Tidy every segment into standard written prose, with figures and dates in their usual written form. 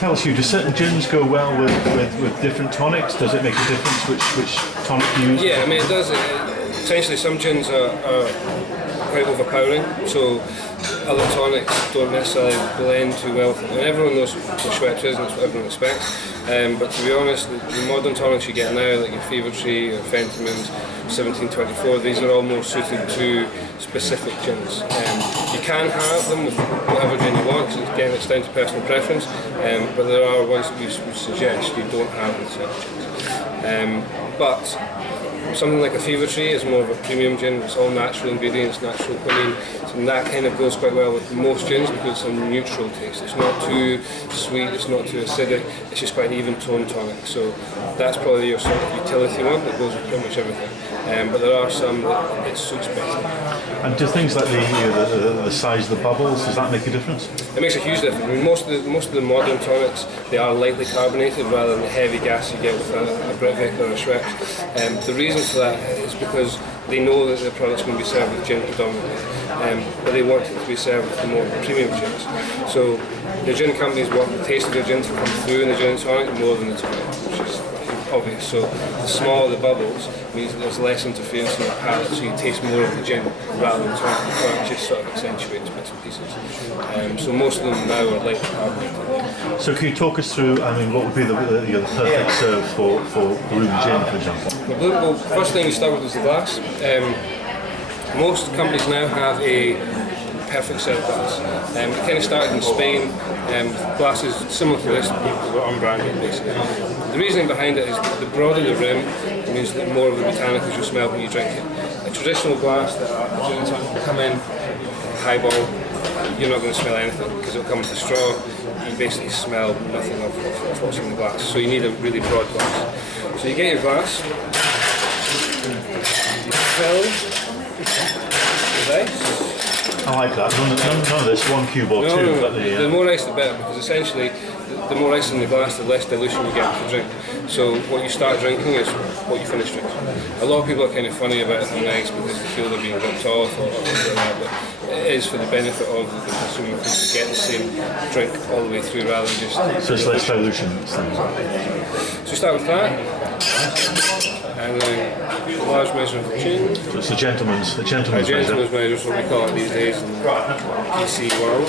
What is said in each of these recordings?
Tell us, do certain gins go well with different tonics? Does it make a difference which tonic you use? Yeah, I mean it does. Essentially, some gins are quite overpowering, so other tonics don't necessarily blend too well. And everyone knows what Schweppes is, and that's what everyone expects. But to be honest, the modern tonics you get now, like your Fever Tree, your Fentimans, 1724, these are all more suited to specific gins. You can have them with whatever gin you want, so again it's down to personal preference, but there are ones that we suggest you don't have with certain gins. But something like a Fever Tree is more of a premium gin. It's all natural ingredients, natural quinine, and that kind of goes quite well with most gins because it's a neutral taste. It's not too sweet, it's not too acidic, it's just quite an even tone tonic. So that's probably your sort of utility one that goes with pretty much everything. But there are some that it suits better. And do things like the size of the bubbles, does that make a difference? It makes a huge difference. I mean, most of the modern tonics, they are lightly carbonated rather than the heavy gas you get with a Britvic or a Schweppes. The reason for that is because they know that the product's going to be served with gin predominantly, but they want it to be served with the more premium gins. So the gin companies want the taste of their gin to come through in the gin and tonic more than the tonic, which is obvious. So the smaller the bubbles means that there's less interference in the palate, so you taste more of the gin rather than tonic. The tonic just sort of accentuates bits and pieces. So most of them now are lightly carbonated. So can you talk us through, I mean, what would be the perfect serve for room gin, for example? Well, first thing you start with is the glass. Most companies now have a perfect serve glass. It kind of started in Spain, glasses similar to this, but were unbranded basically. The reasoning behind it is that the broader the rim means that more of the botanicals you'll smell when you drink it. A traditional glass that a gin and tonic will come in, highball, you're not going to smell anything because it'll come with a straw. You basically smell nothing of what's in the glass. So you need a really broad glass. So you get your glass, you fill with ice. I like that. None of this, one cube or two. No. The more ice the better, because essentially the more ice in the glass, the less dilution you get with the drink. So what you start drinking is what you finish drinking. A lot of people are kind of funny about it having ice because they feel they're being ripped off or things like that, but it is for the benefit of the consumer to get the same drink all the way through rather than just... So it's less dilution. So you start with that, and then a large measure of gin. So it's a gentleman's measure. Gentleman's measure is what we call it these days in the PC world.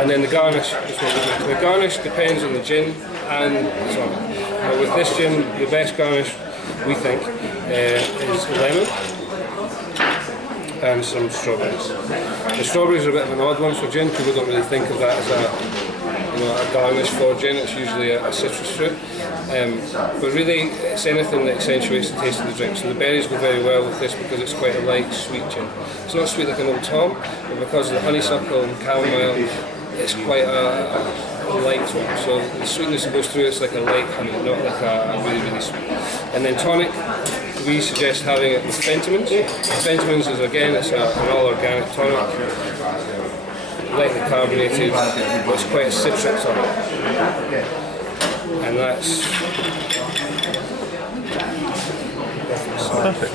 And then the garnish is what we do. The garnish depends on the gin and the tonic. Now with this gin, the best garnish we think is lemon and some strawberries. The strawberries are a bit of an odd one for gin. People don't really think of that as a garnish for gin. It's usually a citrus fruit. But really, it's anything that accentuates the taste of the drink. So the berries go very well with this because it's quite a light, sweet gin. It's not sweet like an Old Tom, but because of the honeysuckle and chamomile, it's quite a light one. So the sweetness that goes through it's like a light honey, not like a really, really sweet. And then tonic, we suggest having it with Fentimans. Fentimans is again, it's an all-organic tonic, lightly carbonated, but it's quite a citric tonic. And that's perfect.